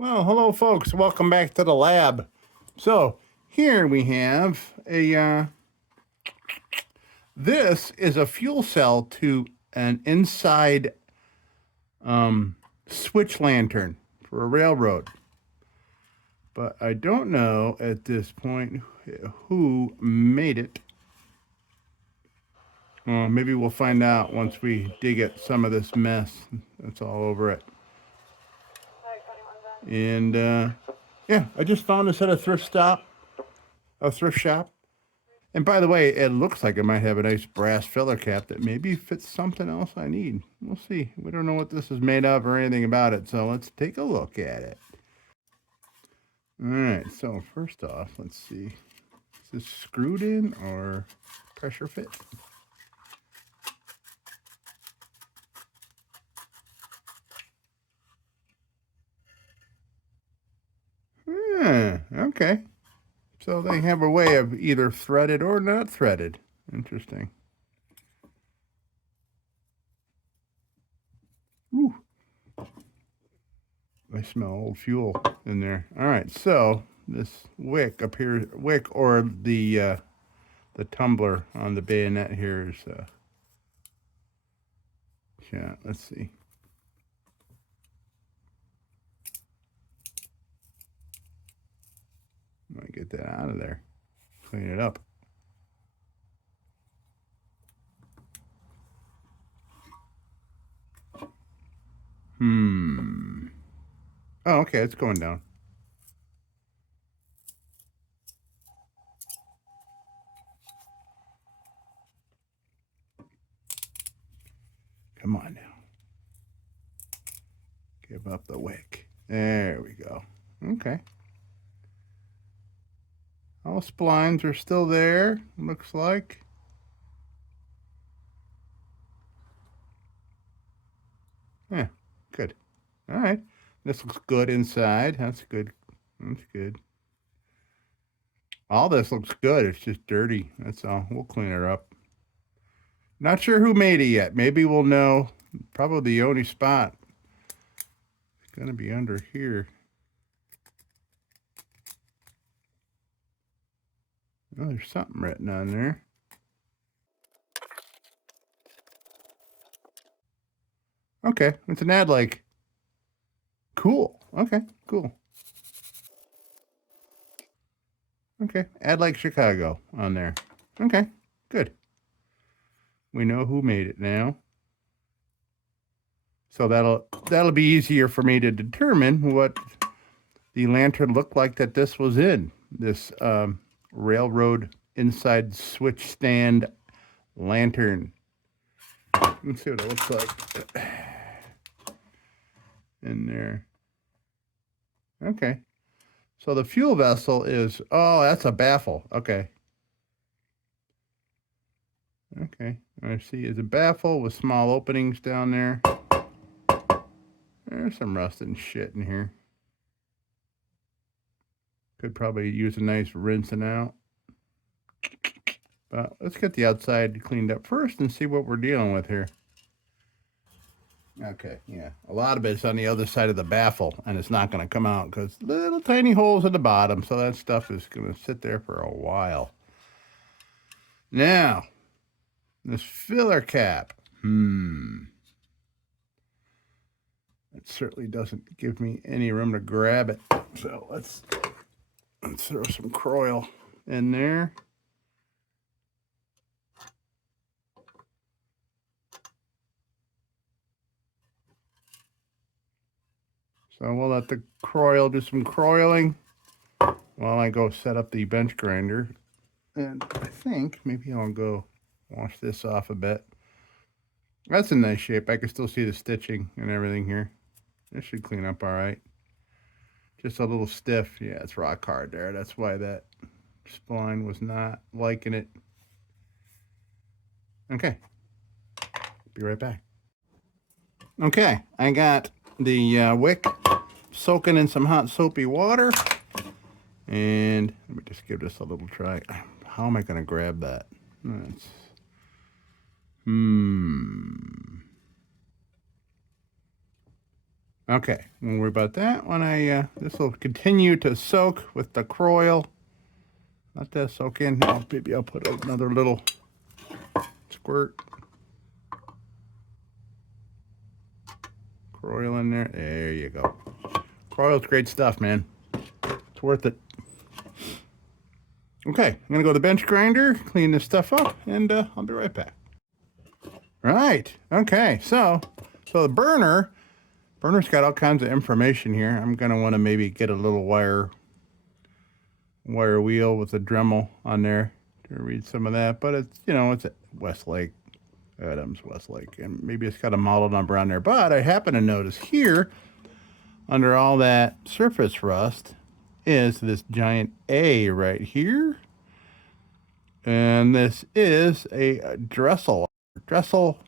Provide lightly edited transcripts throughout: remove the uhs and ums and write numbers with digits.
Well, hello, folks. Welcome back to the lab. So here we have this is a fuel cell to an inside switch lantern for a railroad. But I don't know at this point who made it. Maybe we'll find out once we dig at some of this mess that's all over it. And yeah, I just found this at a thrift shop. And by the way, it looks like it might have a nice brass filler cap that maybe fits something else I need. We'll see. We don't know what this is made of or anything about it, so let's take a look at it. All right, so first off, let's see. Is this screwed in or pressure fit? Okay. So they have a way of either threaded or not threaded. Interesting. Ooh. I smell old fuel in there. All right, so this wick or the tumbler on the bayonet here is yeah, let's see. I'm gonna get that out of there. Clean it up. Oh, okay, it's going down. Come on now. Give up the wick. There we go. Okay. All splines are still there, looks like. Yeah, good. All right. This looks good inside. That's good. That's good. All this looks good. It's just dirty. That's all. We'll clean it up. Not sure who made it yet. Maybe we'll know. Probably the only spot. It's going to be under here. Oh, there's something written on there. Okay, it's an adlake. Cool. Okay, cool. Okay, adlake Chicago on there. Okay, good. We know who made it now. So that'll be easier for me to determine what the lantern looked like that this was in. This railroad inside switch stand lantern. Let's see what it looks like in there. Okay. So the fuel vessel is, oh, that's a baffle. Okay. Okay. I see is a baffle with small openings down there. There's some rust and shit in here. Could probably use a nice rinsing out. But let's get the outside cleaned up first and see what we're dealing with here. Okay, yeah. A lot of it's on the other side of the baffle, and it's not going to come out because little tiny holes at the bottom, so that stuff is going to sit there for a while. Now, this filler cap. It certainly doesn't give me any room to grab it. So let's throw some Croil in there. So we'll let the Croil do some Croiling while I go set up the bench grinder. And I think maybe I'll go wash this off a bit. That's in nice shape. I can still see the stitching and everything here. This should clean up all right. Just a little stiff. Yeah, it's rock hard there. That's why that spline was not liking it. Okay. Be right back. Okay, I got the wick soaking in some hot soapy water. And let me just give this a little try. How am I going to grab that? That's, Okay, don't worry about that. When this will continue to soak with the croil. Let that soak in. Now, maybe I'll put another little squirt. Croil in there. There you go. Croil's great stuff, man. It's worth it. Okay, I'm going to go to the bench grinder, clean this stuff up, and I'll be right back. Right. Okay, so the burner's got all kinds of information here. I'm going to want to maybe get a little wire wheel with a Dremel on there to read some of that, but it's, it's Westlake, Adams, Westlake, and maybe it's got a model number on there. But I happen to notice here, under all that surface rust, is this giant A right here. And this is a DRESSEL. DRESSEL,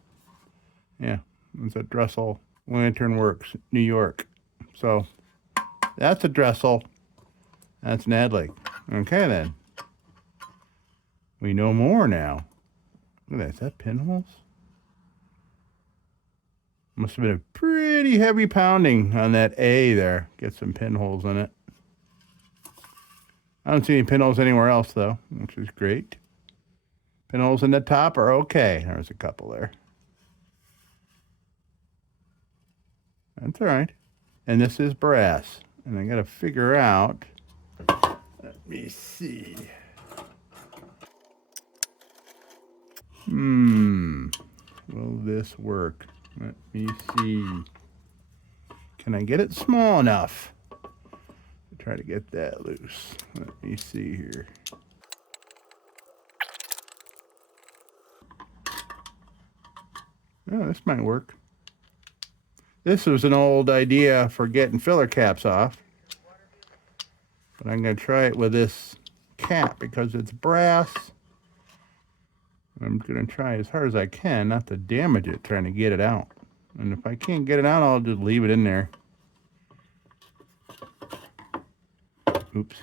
yeah, it's a DRESSEL Lantern Works, New York. So that's a DRESSEL. That's an adlake. Okay, then. We know more now. Look at that. Is that pinholes? Must have been a pretty heavy pounding on that A there. Get some pinholes in it. I don't see any pinholes anywhere else, though, which is great. Pinholes in the top are okay. There's a couple there. That's all right. And this is brass. And I got to figure out. Let me see. Will this work? Let me see. Can I get it small enough to try to get that loose? Let me see here. Oh, this might work. This was an old idea for getting filler caps off. But I'm going to try it with this cap because it's brass. I'm going to try as hard as I can not to damage it trying to get it out. And if I can't get it out, I'll just leave it in there. Oops.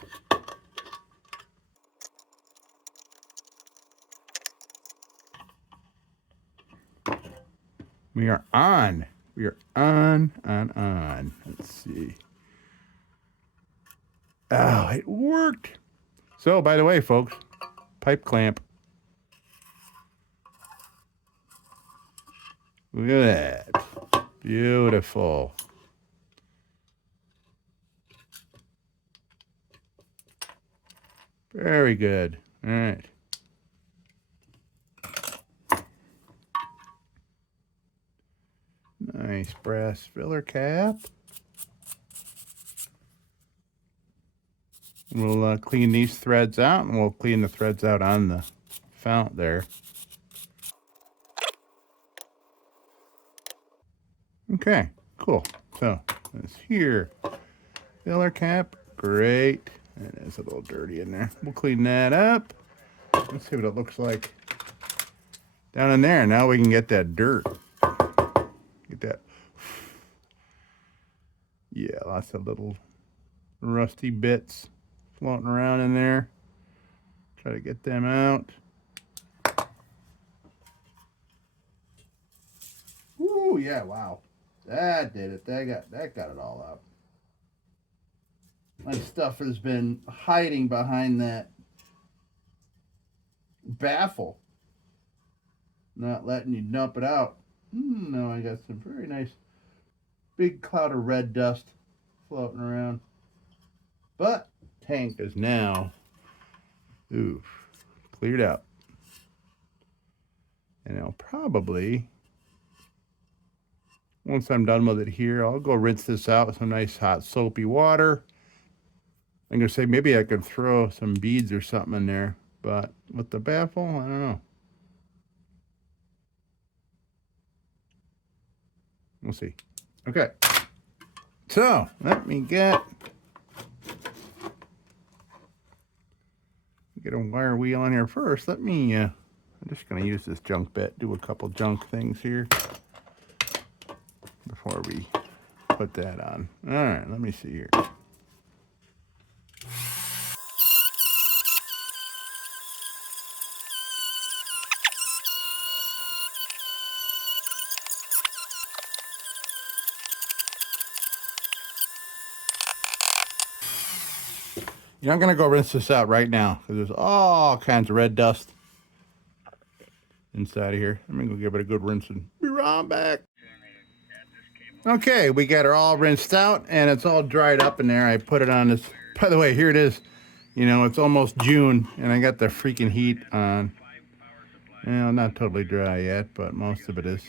We are on. We are on. Let's see. Oh, it worked. So, by the way, folks, pipe clamp. Look at that. Beautiful. Very good. All right. Nice brass filler cap. We'll clean these threads out, and we'll clean the threads out on the fount there. Okay, cool. So, this here. Filler cap, great. And it's a little dirty in there. We'll clean that up. Let's see what it looks like down in there. Now we can get that dirt. Get that. Yeah, lots of little rusty bits floating around in there. Try to get them out. Ooh, yeah, wow. That did it. That got it all out. My stuff has been hiding behind that baffle. Not letting you dump it out. No, I got some very nice big cloud of red dust floating around. But tank is now cleared out. And I'll probably, once I'm done with it here, I'll go rinse this out with some nice hot soapy water. I'm going to say maybe I could throw some beads or something in there. But with the baffle, I don't know. We'll see. Okay. So, let me get a wire wheel on here first. Let me, I'm just going to use this junk bit, do a couple junk things here before we put that on. All right, let me see here. You know, I'm going to go rinse this out right now because there's all kinds of red dust inside of here. Let me go give it a good rinse and be right back. Okay, we got her all rinsed out and it's all dried up in there. I put it on this. By the way, here it is. You know, it's almost June and I got the freaking heat on. Well, not totally dry yet, but most of it is.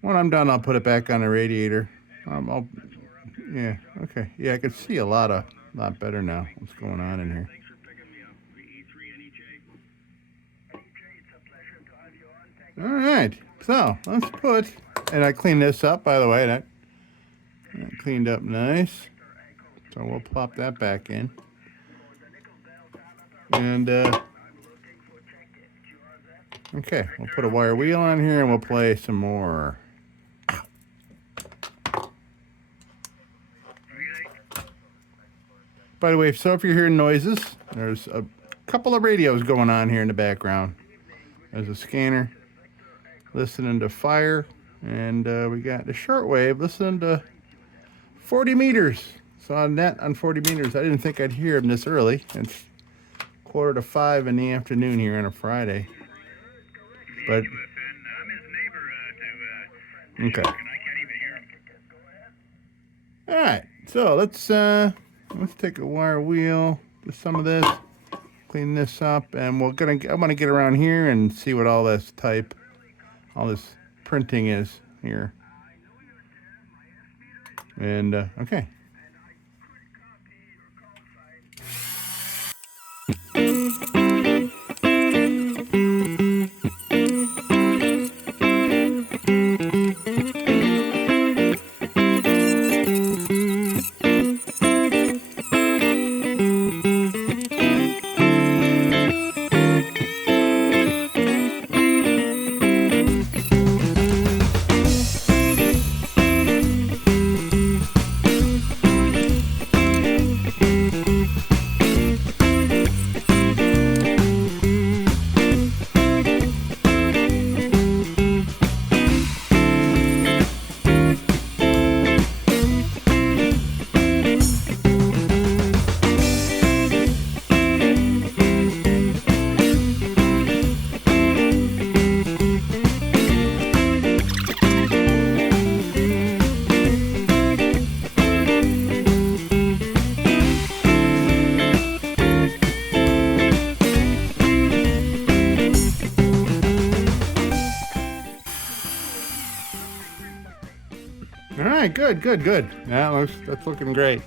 When I'm done, I'll put it back on the radiator. Yeah, okay. Yeah, I can see a lot better now. What's going on in here? All right, so let's put, and I cleaned this up, by the way. That cleaned up nice. So we'll pop that back in. And, okay, we'll put a wire wheel on here and we'll play some more. By the way, so if you're hearing noises, there's a couple of radios going on here in the background. There's a scanner listening to fire, and we got the shortwave listening to 40 meters. So on net on 40 meters, I didn't think I'd hear them this early. It's 4:45 in the afternoon here on a Friday. But okay. All right, so let's take a wire wheel, do some of this, clean this up, and I'm gonna get around here and see what all this printing is here. And okay. All right, good. That's looking great.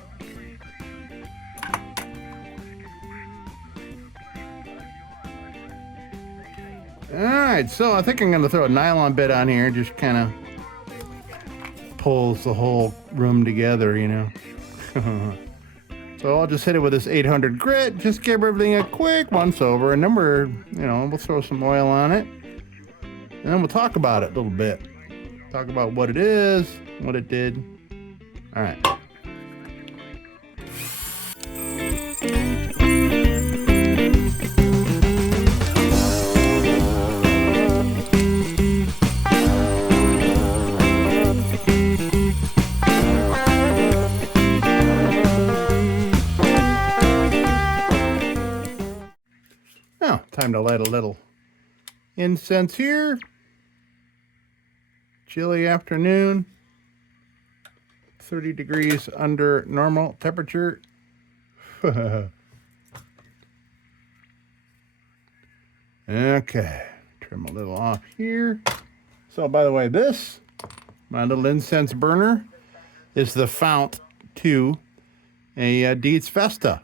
All right, so I think I'm going to throw a nylon bit on here. Just kind of pulls the whole room together, you know. So I'll just hit it with this 800 grit. Just give everything a quick once over, and then we'll throw some oil on it, and then we'll talk about it a little bit. Talk about what it is, what it did. All right. Now, time to light a little incense here. Chilly afternoon, 30 degrees under normal temperature. Okay, trim a little off here. So, by the way, my little incense burner, is the Fount 2, a Dietz Vesta.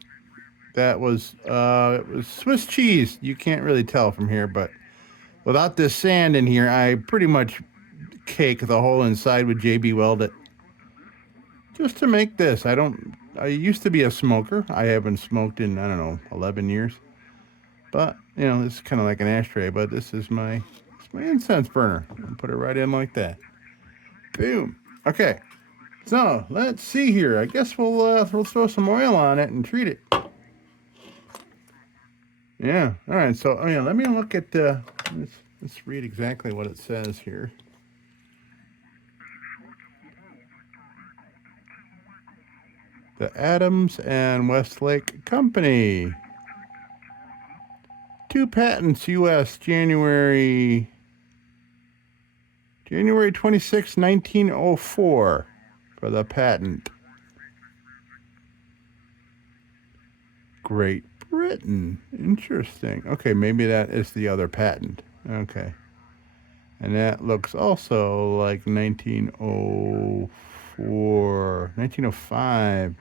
That was, it was Swiss cheese. You can't really tell from here, but without this sand in here, I pretty much cake the whole inside with JB Welded just to make this. I used to be a smoker. I haven't smoked in, I don't know, 11 years. But, you know, this is kind of like an ashtray, but this is my incense burner. I'll put it right in like that. Boom. Okay. So, let's see here. I guess we'll throw some oil on it and treat it. Yeah. All right. So, let me look at let's read exactly what it says here. The Adams and Westlake Company. 2 patents, U.S. January 26, 1904 for the patent. Great Britain. Interesting. Okay, maybe that is the other patent. Okay. And that looks also like 1904, 1905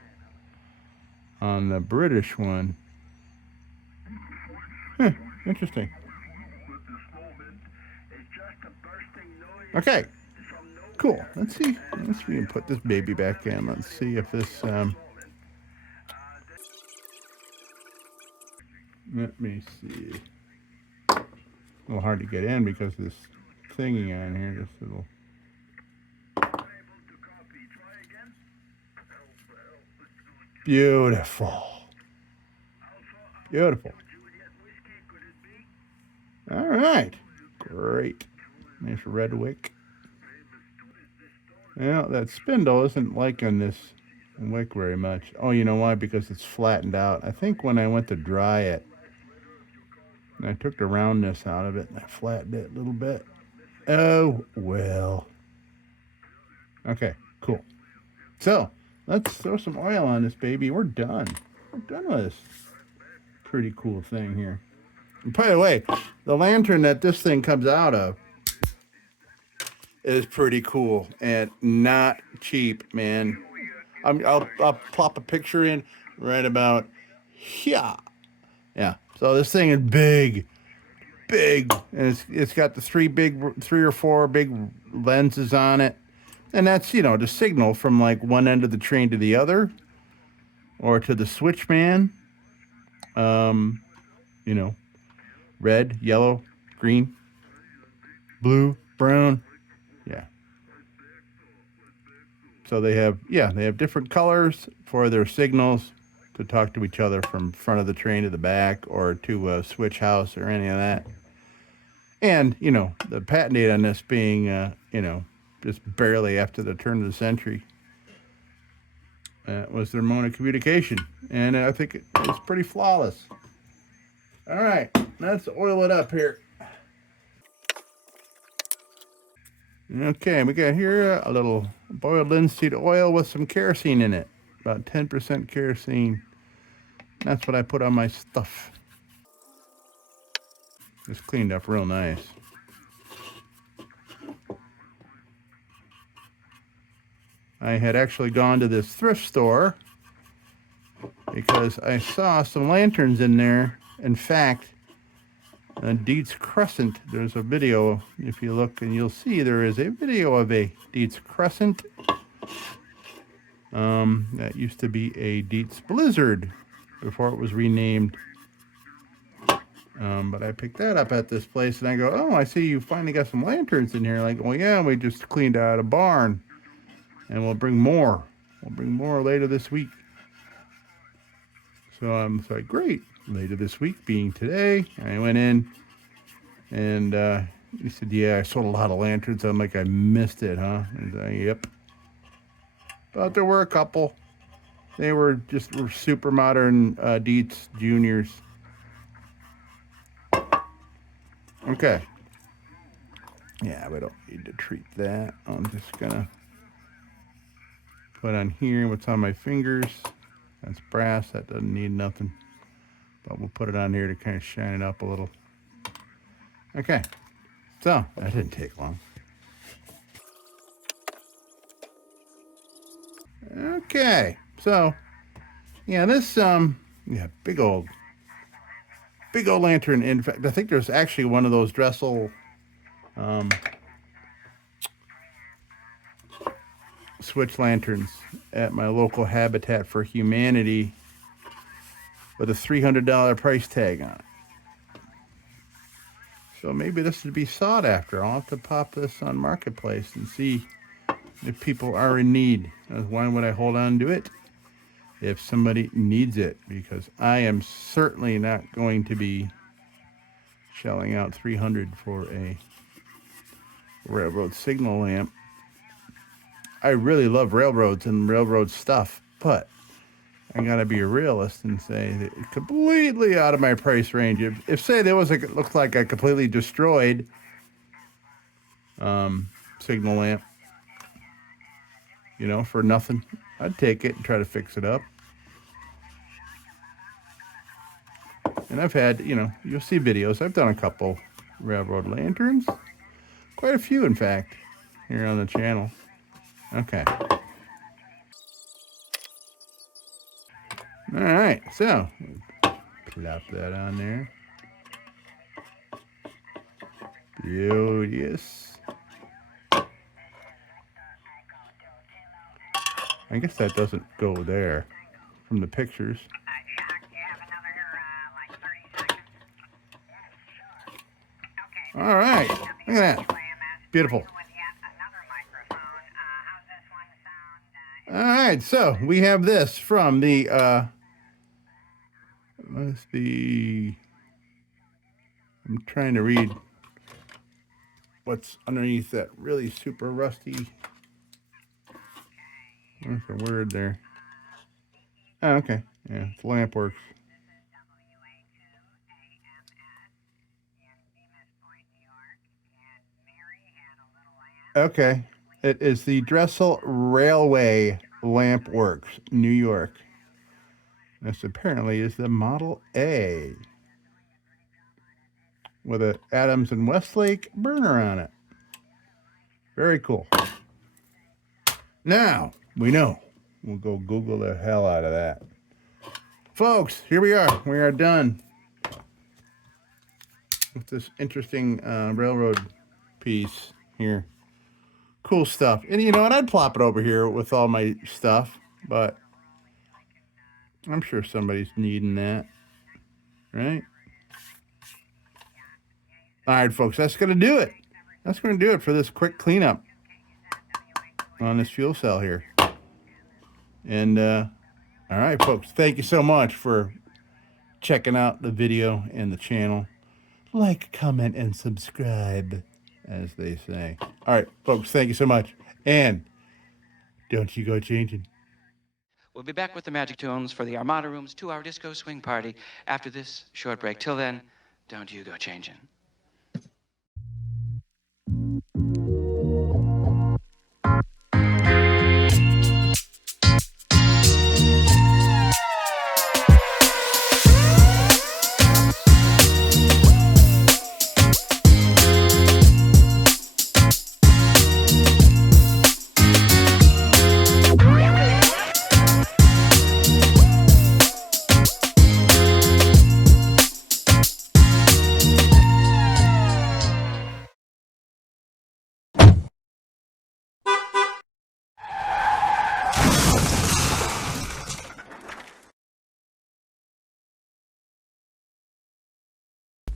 on the British one. Huh, interesting. Okay, cool. Let's see if we can put this baby back in. Let's see if this, let me see. A little hard to get in because of this thingy on here, just a little. Beautiful. Beautiful. All right. Great. Nice red wick. Well, that spindle isn't liking this wick very much. Oh, you know why? Because it's flattened out. I think when I went to dry it, I took the roundness out of it and I flattened it a little bit. Oh, well. Okay, cool. So, let's throw some oil on this baby. We're done. We're done with this pretty cool thing here. And by the way, the lantern that this thing comes out of is pretty cool and not cheap, man. I'll pop a picture in right about here. Yeah. So this thing is big, and it's got the three or four big lenses on it, and that's to signal from like one end of the train to the other, or to the switchman. You know, red, yellow, green, blue, brown. Yeah. So they have different colors for their signals to talk to each other from front of the train to the back, or to a switch house or any of that. And, the patent date on this being, just barely after the turn of the century, was their mode of communication. And I think it's pretty flawless. All right, let's oil it up here. Okay, we got here a little boiled linseed oil with some kerosene in it. About 10% kerosene. That's what I put on my stuff. Just cleaned up real nice. I had actually gone to this thrift store because I saw some lanterns in there. In fact, Dietz Crescent, there's a video. If you look, and you'll see there is a video of a Dietz Crescent. That used to be a Dietz Blizzard before it was renamed. But I picked that up at this place, and I go, oh, I see you finally got some lanterns in here. Like, well, yeah, we just cleaned out a barn, and we'll bring more. We'll bring more later this week. So I'm like, great. Later this week, being today, I went in, and he said, yeah, I sold a lot of lanterns. I'm like, I missed it, huh? And yep. But there were a couple. They were super modern Dietz Juniors. Okay. Yeah, we don't need to treat that. I'm just gonna put on here what's on my fingers. That's brass. That doesn't need nothing. But we'll put it on here to kind of shine it up a little. Okay. So, that didn't take long. Okay. So, yeah, this, big old lantern. In fact, I think there's actually one of those DRESSEL switch lanterns at my local Habitat for Humanity with a $300 price tag on it. So maybe this would be sought after. I'll have to pop this on Marketplace and see if people are in need. Why would I hold on to it if somebody needs it? Because I am certainly not going to be shelling out $300 for a railroad signal lamp. I really love railroads and railroad stuff, but I gotta be a realist and say that it's completely out of my price range. If say there was it looks like a completely destroyed signal lamp, you know, for nothing, I'd take it and try to fix it up. And I've had, you know, you'll see videos. I've done a couple railroad lanterns, quite a few, in fact, here on the channel. Okay. All right, so plop that on there. Beauteous. I guess that doesn't go there from the pictures. All right, look at that. Beautiful. All right, so we have this from the, must be, I'm trying to read what's underneath that really super rusty, what's the word there? Oh, okay, yeah, it's Lampworks. Okay, it is the DRESSEL Railway Lamp Works, New York. This apparently is the Model A with a Adams and Westlake burner on it. Very cool. Now, we know. We'll go Google the hell out of that. Folks, here we are. We are done with this interesting railroad piece here. Cool stuff. And you know what? I'd plop it over here with all my stuff, but I'm sure somebody's needing that, right? All right, folks, that's going to do it. That's going to do it for this quick cleanup on this fuel cell here. And, all right, folks, thank you so much for checking out the video and the channel. Like, comment, and subscribe, as they say. All right, folks, thank you so much. And don't you go changing. We'll be back with the Magic Tunes for the Armada Room's 2-hour disco swing party after this short break. Till then, don't you go changing.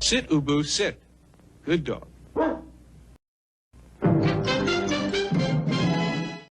Sit, Ubu, sit. Good dog.